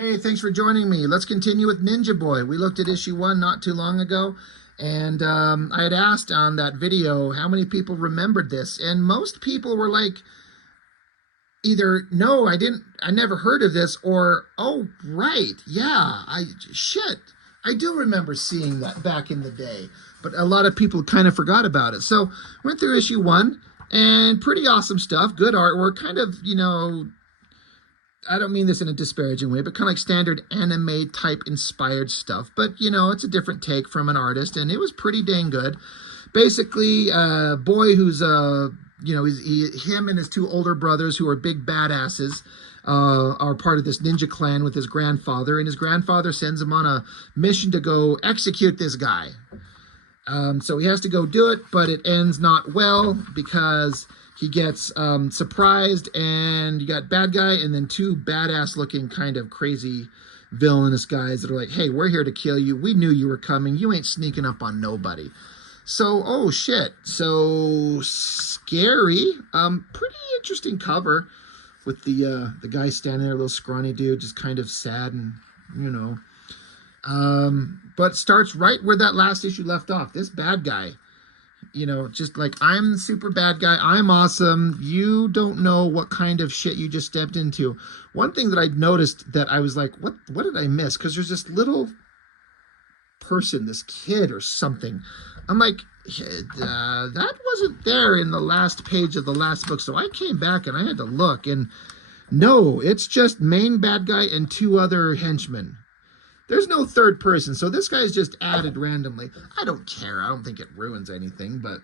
Hey, thanks for joining me. Let's continue with Ninja Boy. We looked at issue 1 not too long ago, and I had asked on that video how many people remembered this, and most people were like, either no, I never heard of this, or oh, right, yeah, I do remember seeing that back in the day. But a lot of people kind of forgot about it. So went through issue 1, and pretty awesome stuff, good artwork, kind of, I don't mean this in a disparaging way, but kind of like standard anime type inspired stuff. But, it's a different take from an artist, and it was pretty dang good. Basically, a boy who's, him and his 2 older brothers who are big badasses are part of this ninja clan with his grandfather, and his grandfather sends him on a mission to go execute this guy. So he has to go do it, but it ends not well because he gets surprised, and you got bad guy and then 2 badass looking kind of crazy villainous guys that are like, hey, we're here to kill you. We knew you were coming. You ain't sneaking up on nobody. So, oh shit. So scary. Pretty interesting cover with the guy standing there, a little scrawny dude, just kind of sad and, but starts right where that last issue left off. This bad guy, just like, I'm the super bad guy. I'm awesome. You don't know what kind of shit you just stepped into. One thing that I noticed that I was like, what did I miss? Because there's this little person, this kid or something. I'm like, that wasn't there in the last page of the last book. So I came back and I had to look, and no, it's just main bad guy and 2 other henchmen. There's no third person, so this guy's just added randomly. I don't care. I don't think it ruins anything, but,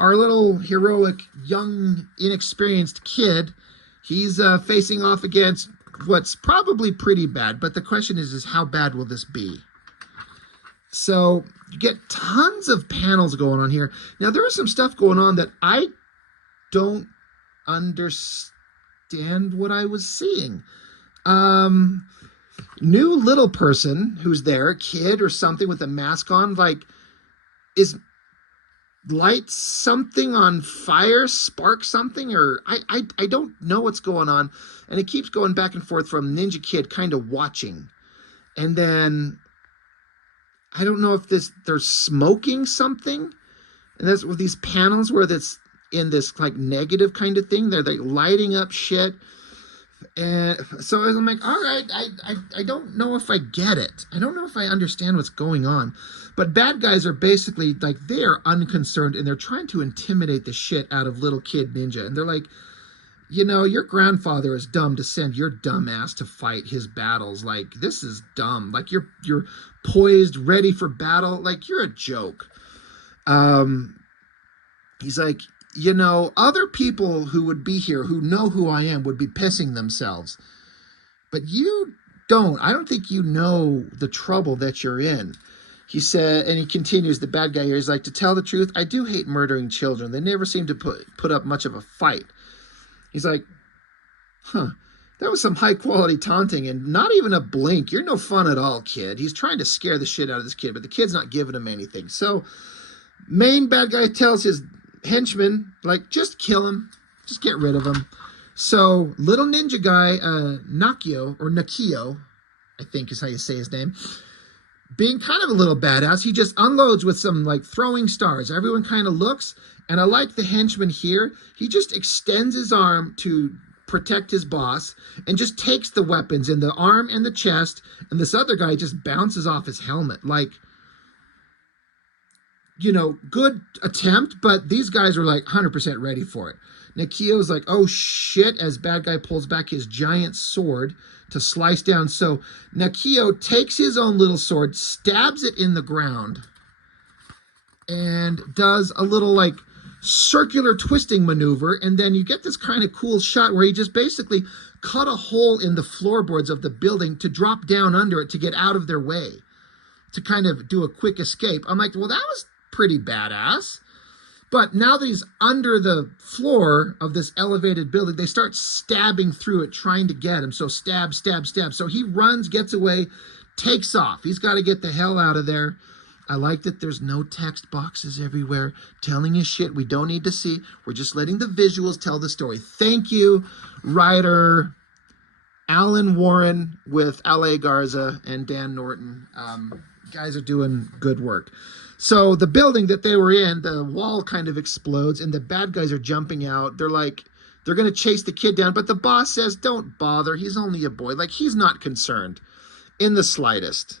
our little heroic, young, inexperienced kid, he's facing off against what's probably pretty bad, but the question is how bad will this be? So you get tons of panels going on here. Now, there is some stuff going on that I don't understand what I was seeing. New little person who's there, kid or something with a mask on, like, is light something on fire, spark something, or I don't know what's going on. And it keeps going back and forth from Ninja Kid kind of watching. And then I don't know if they're smoking something. And that's with these panels where that's in this like negative kind of thing. They're like lighting up shit. And so I'm like, all right, I don't know if I get it. I don't know if I understand what's going on. But bad guys are basically like, they are unconcerned, and they're trying to intimidate the shit out of little kid ninja. And they're like, your grandfather is dumb to send your dumb ass to fight his battles. Like, this is dumb. Like, you're poised, ready for battle. Like, you're a joke. He's like, other people who would be here, who know who I am, would be pissing themselves. But you don't. I don't think you know the trouble that you're in. He said, and he continues, the bad guy here, he's like, to tell the truth, I do hate murdering children. They never seem to put up much of a fight. He's like, that was some high-quality taunting, and not even a blink. You're no fun at all, kid. He's trying to scare the shit out of this kid, but the kid's not giving him anything. So, main bad guy tells his henchman, like, just kill him. Just get rid of him. So, little ninja guy, Nakio, I think is how you say his name, being kind of a little badass, he just unloads with some, like, throwing stars. Everyone kind of looks, and I like the henchman here. He just extends his arm to protect his boss and just takes the weapons in the arm and the chest, and this other guy just bounces off his helmet. Like, good attempt, but these guys are like 100% ready for it. Nikio's like, oh shit, as bad guy pulls back his giant sword to slice down. So Nikio takes his own little sword, stabs it in the ground, and does a little like circular twisting maneuver. And then you get this kind of cool shot where he just basically cut a hole in the floorboards of the building to drop down under it to get out of their way, to kind of do a quick escape. I'm like, well, that was pretty badass. But now that he's under the floor of this elevated building, they start stabbing through it, trying to get him. So stab, stab, stab. So he runs, gets away, takes off. He's got to get the hell out of there. I like that there's no text boxes everywhere telling you shit we don't need to see. We're just letting the visuals tell the story. Thank you, writer Alan Warren with Ale Garza and Dan Norton. Guys are doing good work. So the building that they were in, the wall kind of explodes and the bad guys are jumping out. They're like, they're going to chase the kid down, but the boss says, don't bother. He's only a boy. Like, he's not concerned in the slightest.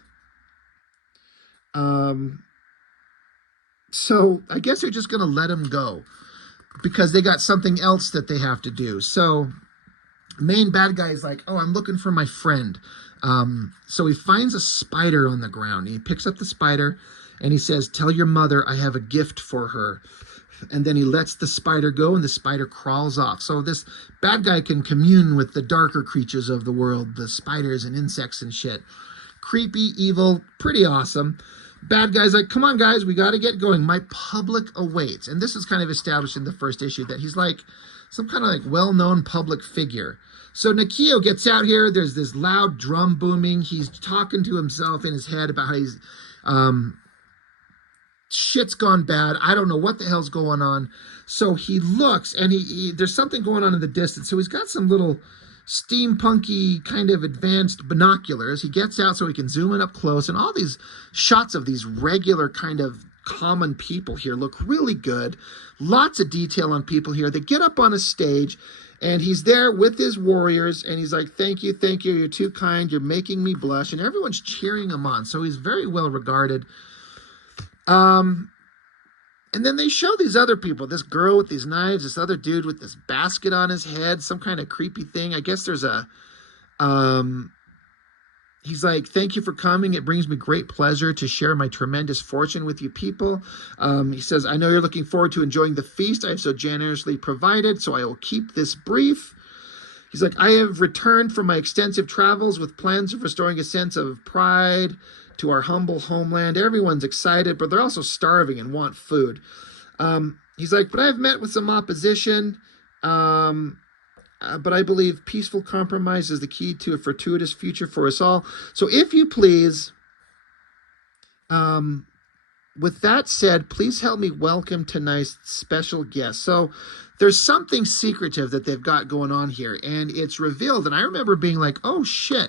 So I guess they're just going to let him go because they got something else that they have to do. So main bad guy is like, oh, I'm looking for my friend. So he finds a spider on the ground. He picks up the spider and he says, tell your mother I have a gift for her. And then he lets the spider go and the spider crawls off. So this bad guy can commune with the darker creatures of the world, the spiders and insects and shit. Creepy, evil, pretty awesome. Bad guy's like, come on, guys, we got to get going. My public awaits. And this is kind of established in the first issue that he's like some kind of like well-known public figure. So Nikio gets out here. There's this loud drum booming. He's talking to himself in his head about how he's shit's gone bad. I don't know what the hell's going on. So he looks and he there's something going on in the distance. So he's got some little steampunky kind of advanced binoculars. He gets out so he can zoom in up close, and all these shots of these regular kind of common people here look really good. Lots of detail on people here. They get up on a stage and he's there with his warriors and he's like, thank you, you're too kind, you're making me blush, and everyone's cheering him on. So he's very well regarded. And then they show these other people, this girl with these knives, this other dude with this basket on his head, some kind of creepy thing. I guess there's a, he's like, thank you for coming. It brings me great pleasure to share my tremendous fortune with you people. He says, I know you're looking forward to enjoying the feast I have so generously provided, so I will keep this brief. He's like, I have returned from my extensive travels with plans of restoring a sense of pride to our humble homeland. Everyone's excited, but they're also starving and want food. He's like, but I've met with some opposition, but I believe peaceful compromise is the key to a fortuitous future for us all. So if you please, with that said, please help me welcome tonight's special guest. So there's something secretive that they've got going on here, and it's revealed. And I remember being like, oh shit.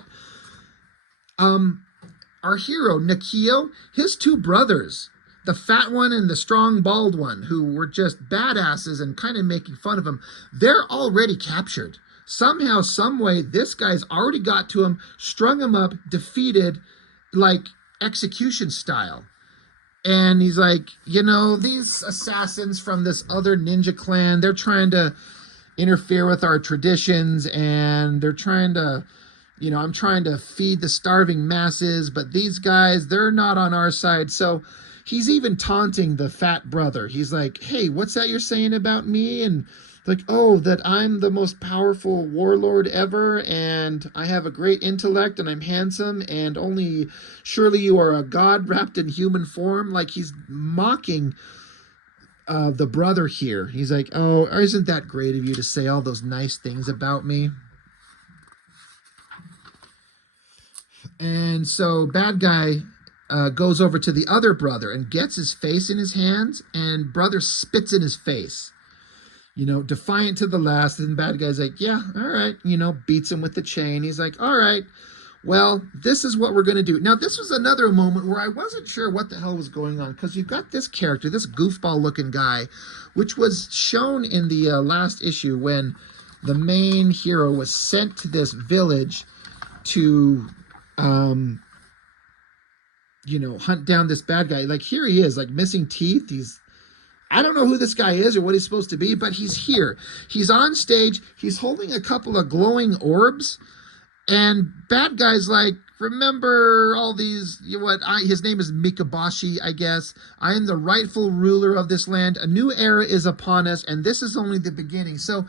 Our hero, Nikio, his two brothers, the fat one and the strong bald one, who were just badasses and kind of making fun of him, they're already captured. Somehow, some way, this guy's already got to him, strung him up, defeated, like execution style. And he's like, you know, these assassins from this other ninja clan, they're trying to interfere with our traditions, and they're trying to, you know, I'm trying to feed the starving masses, but these guys, they're not on our side. So he's even taunting the fat brother. He's like, hey, what's that you're saying about me? And like, oh, that I'm the most powerful warlord ever, and I have a great intellect, and I'm handsome, and only surely you are a god wrapped in human form. Like, he's mocking the brother here. He's like, oh, isn't that great of you to say all those nice things about me? And so bad guy goes over to the other brother and gets his face in his hands, and brother spits in his face, you know, defiant to the last. And bad guy's like, yeah, all right, you know, beats him with the chain. He's like, all right, well, this is what we're going to do. Now, this was another moment where I wasn't sure what the hell was going on, because you've got this character, this goofball looking guy, which was shown in the last issue when the main hero was sent to this village to you know, hunt down this bad guy. Like, here he is, like, missing teeth. I don't know who this guy is or what he's supposed to be, but he's here. He's on stage. He's holding a couple of glowing orbs, and bad guy's like, remember all these, you know what, his name is Mikabashi, I guess. I am the rightful ruler of this land. A new era is upon us, and this is only the beginning. So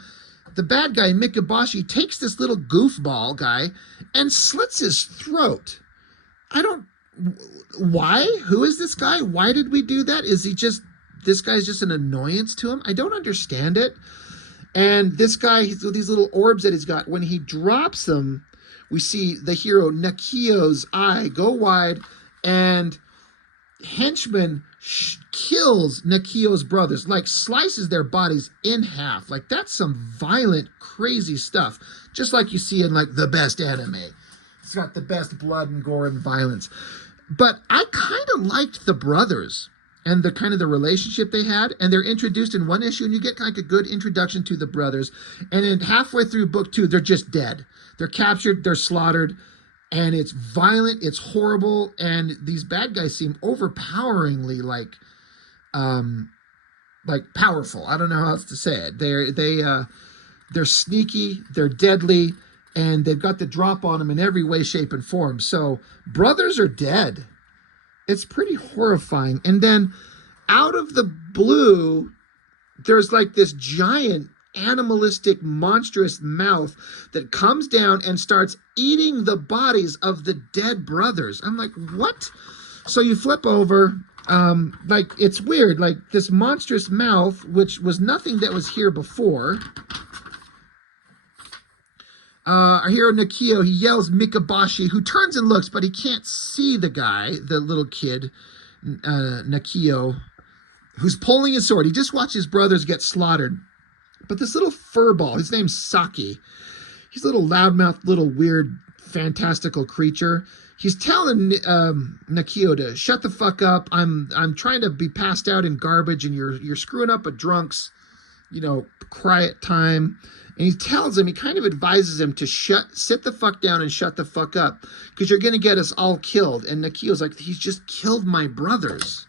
the bad guy, Mikabashi, takes this little goofball guy and slits his throat. Why? Who is this guy? Why did we do that? Is he just, this guy's just an annoyance to him? I don't understand it. And this guy, these little orbs that he's got, when he drops them, we see the hero Nikio's eye go wide, and henchman kills Nakio's brothers, like slices their bodies in half. Like that's some violent, crazy stuff. Just like you see in like the best anime. It's got the best blood and gore and violence. But I kind of liked the brothers and the kind of the relationship they had. And they're introduced in one issue and you get like a good introduction to the brothers. And then halfway through book 2, they're just dead. They're captured, they're slaughtered. And it's violent, it's horrible, and these bad guys seem overpoweringly like powerful. I don't know how else to say it. They're sneaky, they're deadly, and they've got the drop on them in every way, shape, and form. So brothers are dead. It's pretty horrifying. And then out of the blue, there's like this giant animalistic, monstrous mouth that comes down and starts eating the bodies of the dead brothers. I'm like, what? So you flip over, like, it's weird. Like, this monstrous mouth, which was nothing that was here before. Our hero Nakio, he yells Mikabashi, who turns and looks, but he can't see the guy, the little kid, Nakio, who's pulling his sword. He just watched his brothers get slaughtered. But this little furball, his name's Saki. He's a little loudmouth, little weird, fantastical creature. He's telling Nakio to shut the fuck up. I'm trying to be passed out in garbage, and you're screwing up a drunk's, quiet time. And he tells him, he kind of advises him to sit the fuck down and shut the fuck up, because you're gonna get us all killed. And Nakio's like, he's just killed my brothers.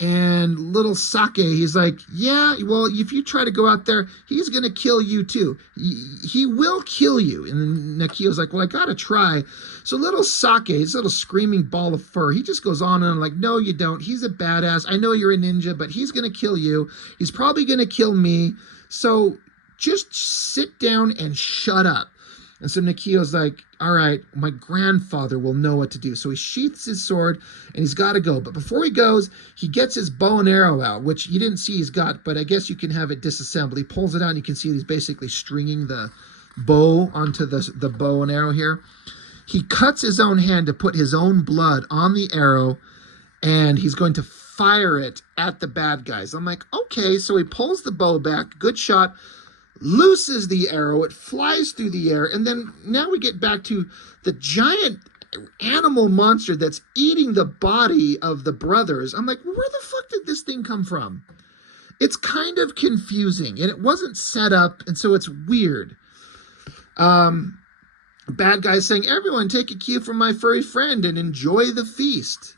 And little Sake, he's like, yeah, well, if you try to go out there, he's going to kill you too. He will kill you. And then Nakio's like, well, I got to try. So little Sake, this little screaming ball of fur, he just goes on and like, no, you don't. He's a badass. I know you're a ninja, but he's going to kill you. He's probably going to kill me. So just sit down and shut up. And so Nakio's like, all right, my grandfather will know what to do. So he sheaths his sword and he's got to go. But before he goes, he gets his bow and arrow out, which you didn't see he's got, but I guess you can have it disassembled. He pulls it out and you can see he's basically stringing the bow onto the bow and arrow here. He cuts his own hand to put his own blood on the arrow, and he's going to fire it at the bad guys. I'm like, okay. So he pulls the bow back, good shot, looses the arrow, it flies through the air, and then now we get back to the giant animal monster that's eating the body of the brothers. I'm like, where the fuck did this thing come from? It's kind of confusing, and it wasn't set up, and so it's weird. Bad guys saying, everyone take a cue from my furry friend and enjoy the feast.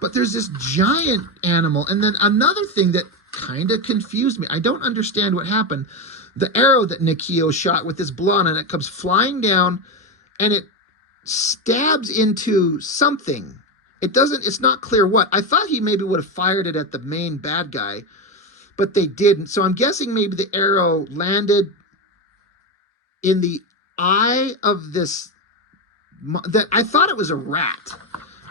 But there's this giant animal, and then another thing that kind of confused me. I don't understand what happened. The arrow that Nakio shot with his blood on it comes flying down, and it stabs into something. It's not clear what. I thought he maybe would have fired it at the main bad guy, but they didn't. So I'm guessing maybe the arrow landed in the eye of this, that I thought it was a rat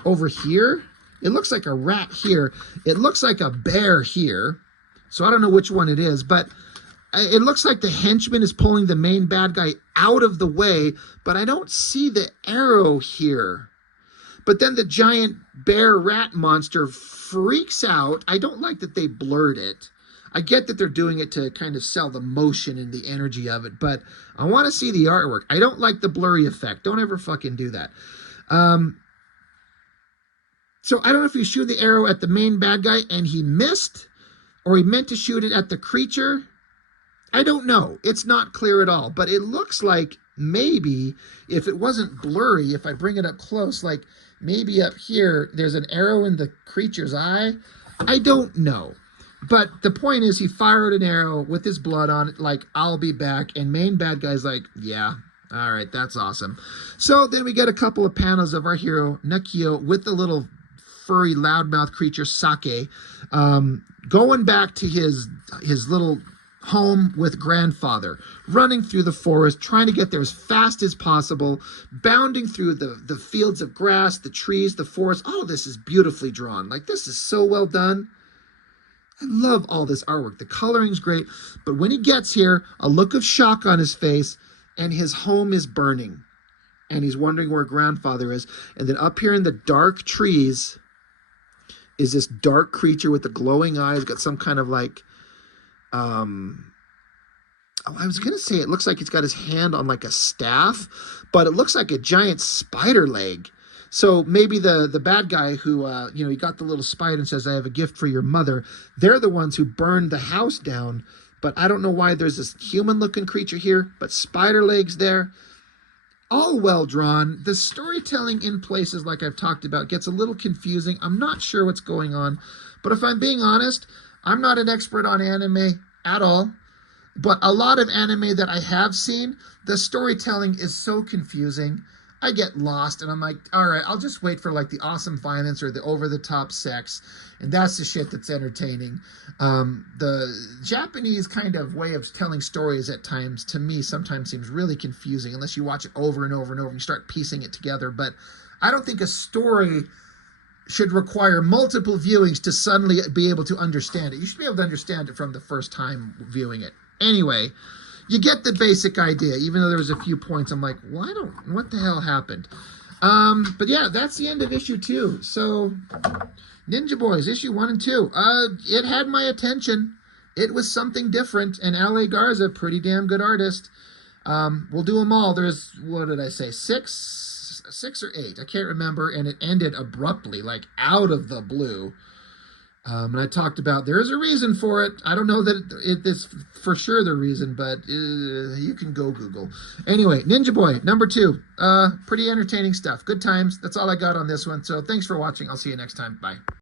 over here. It looks like a rat here. It looks like a bear here. So I don't know which one it is, but it looks like the henchman is pulling the main bad guy out of the way, but I don't see the arrow here. But then the giant bear rat monster freaks out. I don't like that they blurred it. I get that they're doing it to kind of sell the motion and the energy of it, but I want to see the artwork. I don't like the blurry effect. Don't ever fucking do that. So I don't know if he shoot the arrow at the main bad guy and he missed, or he meant to shoot it at the creature. I don't know. It's not clear at all, but it looks like maybe if it wasn't blurry, if I bring it up close, like maybe up here, there's an arrow in the creature's eye. I don't know. But the point is he fired an arrow with his blood on it, like, I'll be back. And main bad guy's like, yeah, all right, that's awesome. So then we get a couple of panels of our hero, Nakio, with the little furry loudmouth creature, Sake, going back to his little home with grandfather, running through the forest, trying to get there as fast as possible, bounding through the fields of grass, the trees, the forest. All of this is beautifully drawn. Like, this is so well done. I love all this artwork. The coloring's great. But when he gets here, a look of shock on his face, and his home is burning. and he's wondering where grandfather is. And then up here in the dark trees is this dark creature with the glowing eyes, got some kind of like, I was going to say it looks like he's got his hand on like a staff, but it looks like a giant spider leg. So maybe the bad guy who, he got the little spider and says, I have a gift for your mother. They're the ones who burned the house down. But I don't know why there's this human-looking creature here, but spider legs there. All well drawn. The storytelling in places like I've talked about gets a little confusing. I'm not sure what's going on. But if I'm being honest, I'm not an expert on anime at all. But a lot of anime that I have seen, the storytelling is so confusing. I get lost and I'm like, all right, I'll just wait for like the awesome violence or the over-the-top sex. And that's the shit that's entertaining. The Japanese kind of way of telling stories at times, to me, sometimes seems really confusing unless you watch it over and over and over and you start piecing it together. But I don't think a story should require multiple viewings to suddenly be able to understand it. You should be able to understand it from the first time viewing it. Anyway, you get the basic idea, even though there was a few points I'm like, well, what the hell happened? But yeah, that's the end of issue 2. So, Ninja Boys, issue 1 and 2. It had my attention. It was something different, and Ale Garza, pretty damn good artist. We'll do them all. There's, what did I say, 6 or 8? I can't remember, and it ended abruptly, like out of the blue. And I talked about there's a reason for it. I don't know that it's for sure the reason, but you can go Google. Anyway, Ninja Boy, number 2. Pretty entertaining stuff. Good times. That's all I got on this one. So thanks for watching. I'll see you next time. Bye.